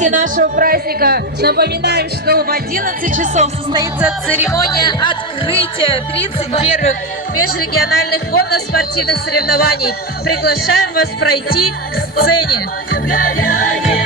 гости нашего праздника, напоминаем, что в 11 часов состоится церемония открытия 31-х межрегиональных водно-спортивных соревнований. Приглашаем вас пройти к сцене.